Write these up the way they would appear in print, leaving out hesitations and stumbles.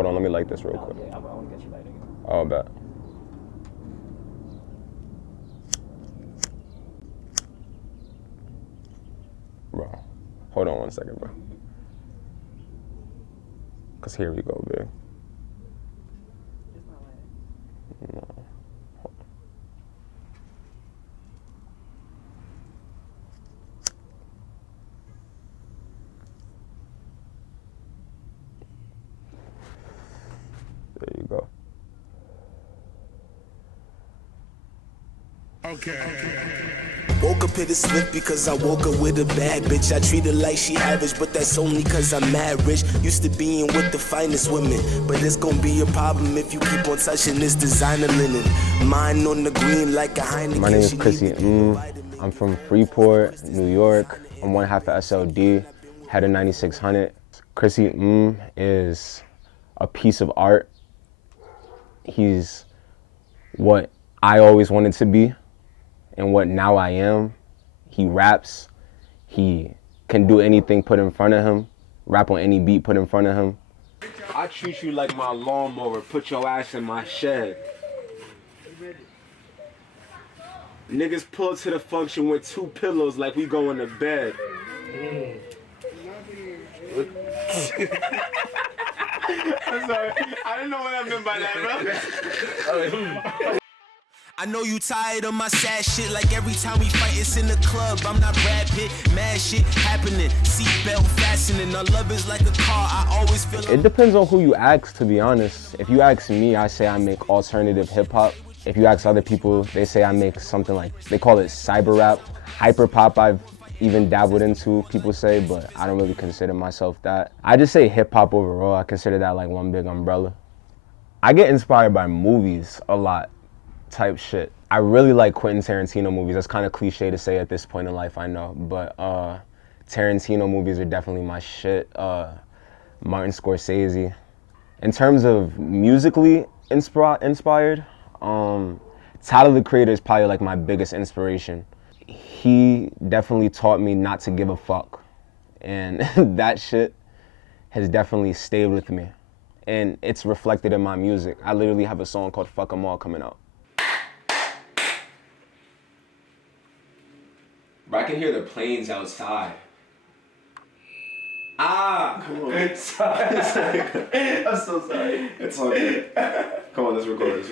Hold on, let me light this real quick. Okay, I want to get you lighting it. Oh, bet. Bro, hold on 1 second, bro. Cause here we go, big. It's not lighting. No. There you go. Okay. Woke up hit it swift because I woke up with a bad bitch. I treat her like she average, but that's only cause I'm mad rich. Used to being with the finest women, but it's gonna be a problem if you keep on touching this designer linen. Mine on the green like a Heineken. My name is Chrissy MMM. I'm from Freeport, New York. I'm one half of SLD, head of 9600. Chrissy MMM is a piece of art. He's what I always wanted to be and what now I am. He raps, he can do anything put in front of him, rap on any beat put in front of him. I treat you like my lawnmower, put your ass in my shed. Niggas pull to the function with 2 pillows like we going to bed. I'm sorry, I didn't know what I meant by that, bro. I know you tired of my sad shit, like every time we fight it's in the club. I'm not Brad Pitt, mad shit happening, seatbelt fastening. Our love is like a car, I always feel It depends on who you ask, to be honest. If you ask me, I say I make alternative hip hop. If you ask other people, they say I make something like, they call it cyber rap. Hyper pop I've even dabbled into, people say, but I don't really consider myself that. I just say hip hop overall. I consider that like one big umbrella. I get inspired by movies a lot, type shit. I really like Quentin Tarantino movies. That's kind of cliche to say at this point in life, I know, but Tarantino movies are definitely my shit. Martin Scorsese. In terms of musically inspired, Tyler the Creator is probably like my biggest inspiration. He definitely taught me not to give a fuck, and that shit has definitely stayed with me, and it's reflected in my music. I literally have a song called Fuck 'Em All coming out. Bro, I can hear the planes outside. Ah! Come on. Sorry. I'm so sorry. It's all good. Come on, let's record.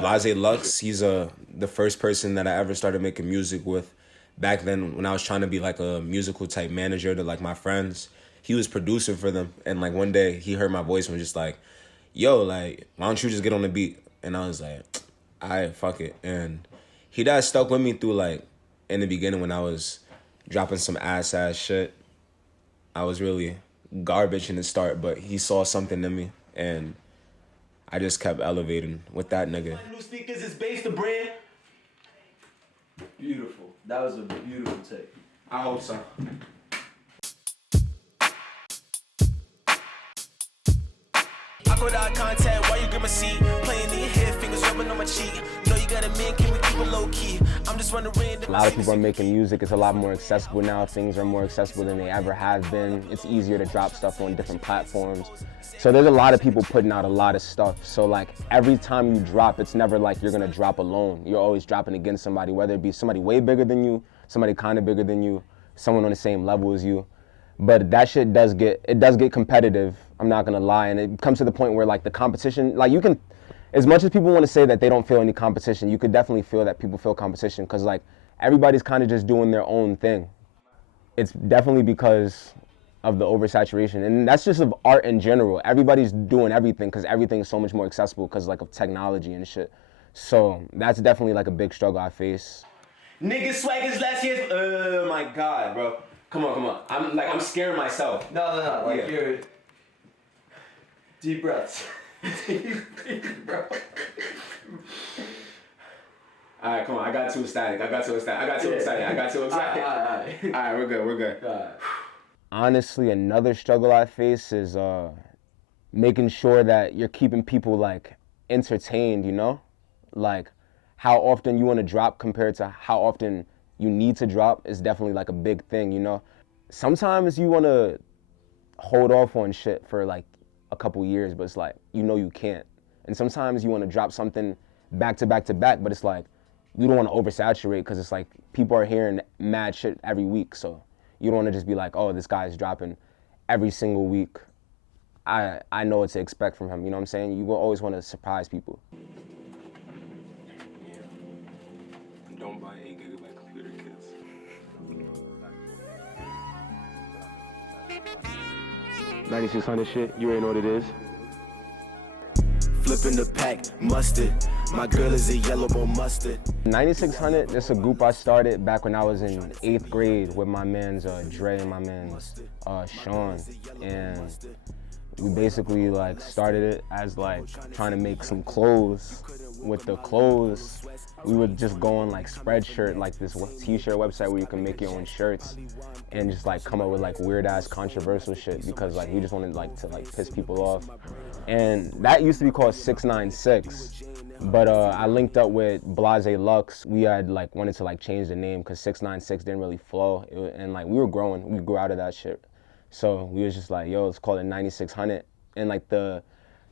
Laze Lux, he's the first person that I ever started making music with. Back then, when I was trying to be like a musical type manager to like my friends, he was producer for them. And like one day, he heard my voice and was just like, yo, like, why don't you just get on the beat? And I was like, alright, fuck it. And that stuck with me through like, in the beginning when I was dropping some ass shit. I was really garbage in the start, but he saw something in me, and I just kept elevating with that nigga. New speakers is based the brand. Beautiful. That was a beautiful take. I hope so. I put eye contact while you grip my seat. Playing in your head, fingers rubbing on my cheek. Know you got a man, can we keep it low key? I'm just running random. A lot of people are making music. It's a lot more accessible now. Things are more accessible than they ever have been. It's easier to drop stuff on different platforms. So there's a lot of people putting out a lot of stuff. So like every time you drop, it's never like you're gonna drop alone. You're always dropping against somebody, whether it be somebody way bigger than you, somebody kind of bigger than you, someone on the same level as you. But that shit does get competitive, I'm not gonna lie, and it comes to the point where like the competition, like you can, as much as people want to say that they don't feel any competition, you could definitely feel that people feel competition, because like everybody's kind of just doing their own thing. It's definitely because of the oversaturation, and that's just of art in general. Everybody's doing everything because everything is so much more accessible because like of technology and shit. So that's definitely like a big struggle I face. Niggas swag is last year's, oh my God, bro. Come on. I'm scaring myself. No. Like Yeah. you're deep breaths. Deep bro. All right, come on. I got too ecstatic. I got too excited. Alright. All right, we're good. Honestly, another struggle I face is making sure that you're keeping people like entertained, you know? Like how often you want to drop compared to how often you need to drop is definitely like a big thing, you know? Sometimes you want to hold off on shit for like a couple years, but it's like, you know you can't. And sometimes you want to drop something back to back to back, but it's like, you don't want to oversaturate because it's like people are hearing mad shit every week. So you don't want to just be like, oh, this guy's dropping every single week. I know what to expect from him, you know what I'm saying? You will always want to surprise people. Yeah. Don't buy 8 GB computer kits. 9600 shit, you already know what it is. Flipping the pack, mustard. My girl is a yellow bone mustard. 9600, that's a group I started back when I was in 8th grade with my mans Dre and my mans Sean. And we basically like started it as like trying to make some clothes. With the clothes, we would just go on like Spreadshirt, like this t-shirt website where you can make your own shirts and just like come up with like weird ass controversial shit because like we just wanted like to like piss people off. And that used to be called 696. But I linked up with Blase Lux. We had like wanted to like change the name because 696 didn't really flow. And like we were growing, we grew out of that shit. So we was just like, yo, let's call it 9600. And like the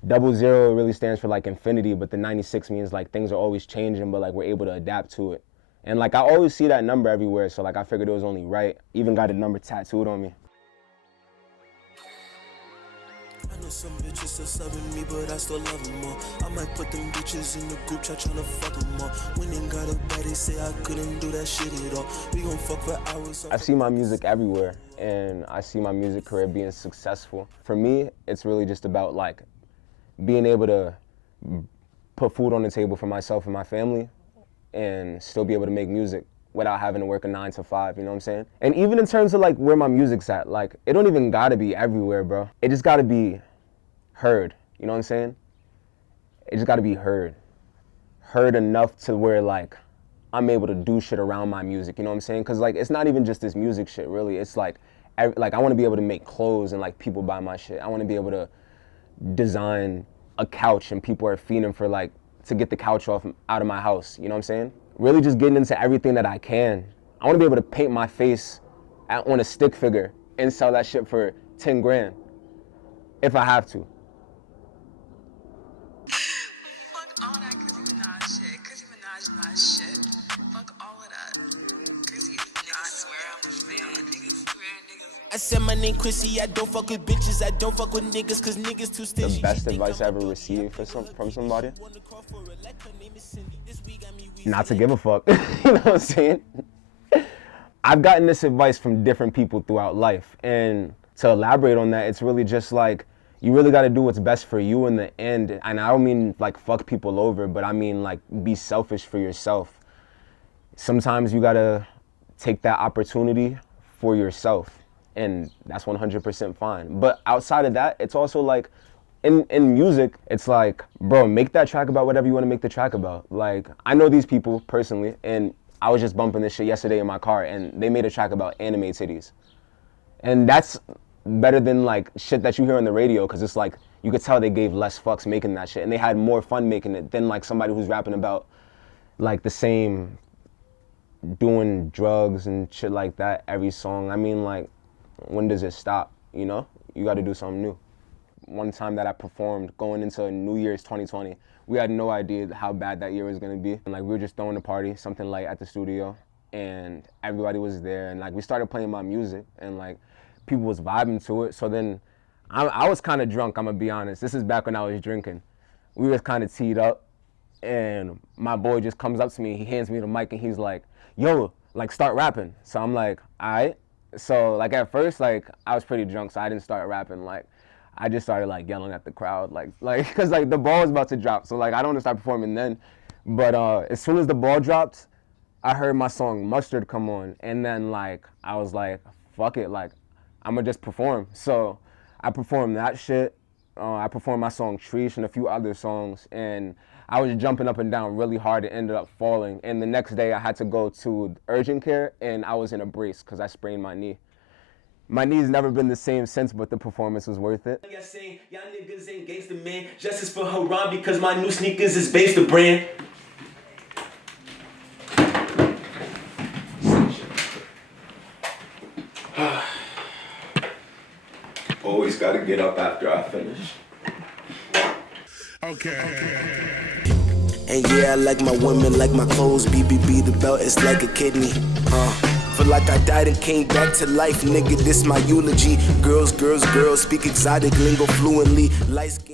00 really stands for like infinity, but the 96 means like things are always changing, but like we're able to adapt to it. And like I always see that number everywhere, so like I figured it was only right. Even got a number tattooed on me. I know some bitches still subbing me, but I still love them more. I might put them bitches in the group chat tryna fuck them more. When they got a bad, they say I couldn't do that shit at all. We gon' fuck for hours. I see my music everywhere, and I see my music career being successful. For me, it's really just about like being able to put food on the table for myself and my family and still be able to make music without having to work a 9 to 5, you know what I'm saying? And even in terms of like where my music's at, like it don't even gotta be everywhere, bro. It just gotta be heard, you know what I'm saying? It just gotta be heard. Heard enough to where like I'm able to do shit around my music, you know what I'm saying? Cause like it's not even just this music shit, really. It's like I wanna be able to make clothes and like people buy my shit. I wanna be able to design a couch and people are fiending for like to get the couch out of my house, you know what I'm saying? Really just getting into everything that I can. I want to be able to paint my face on a stick figure and sell that shit for 10 grand if I have to. Fuck all that Chrissy Minaj shit. Chrissy Minaj not shit. Fuck all of that. Chrissy is not swear I'm a fan. Niggas swear niggas. I said my name Chrissy, I don't fuck with bitches, I don't fuck with niggas, cause niggas too stingy. The best advice I ever received from somebody? Not to give a fuck, you know what I'm saying? I've gotten this advice from different people throughout life, and to elaborate on that, it's really just like, you really gotta do what's best for you in the end, and I don't mean like fuck people over, but I mean like be selfish for yourself. Sometimes you gotta take that opportunity for yourself, and that's 100% fine. But outside of that, it's also like, in music, it's like, bro, make that track about whatever you want to make the track about. Like, I know these people personally, and I was just bumping this shit yesterday in my car, and they made a track about anime titties. And that's better than like shit that you hear on the radio, because it's like, you could tell they gave less fucks making that shit, and they had more fun making it than like somebody who's rapping about like the same, doing drugs and shit like that every song. I mean, like, when does it stop, you know? You gotta do something new. One time that I performed going into New Year's 2020, we had no idea how bad that year was gonna be. And like we were just throwing a party, something light at the studio, and everybody was there, and like we started playing my music, and like people was vibing to it. So then I was kind of drunk, I'm gonna be honest. This is back when I was drinking. We was kind of teed up, and my boy just comes up to me, he hands me the mic, and he's like, yo, like start rapping. So I'm like, all right. So like at first, like I was pretty drunk, so I didn't start rapping. Like I just started like yelling at the crowd, like cause like the ball was about to drop. So like I don't want to start performing then. But as soon as the ball dropped, I heard my song Mustard come on, and then like I was like, fuck it, like I'm gonna just perform. So I performed that shit. I performed my song Treesh and a few other songs, and I was jumping up and down really hard and ended up falling. And the next day I had to go to urgent care, and I was in a brace because I sprained my knee. My knee's never been the same since, but the performance was worth it. Y'all saying y'all niggas ain't gangsta, man. Justice for Haram because my new sneakers is based the brand. Always gotta get up after I finish. And yeah, I like my women like my clothes. BBB, the belt is like a kidney. Feel like I died and came back to life, nigga. This my eulogy. Girls, girls, girls speak exotic lingo fluently. Light skin.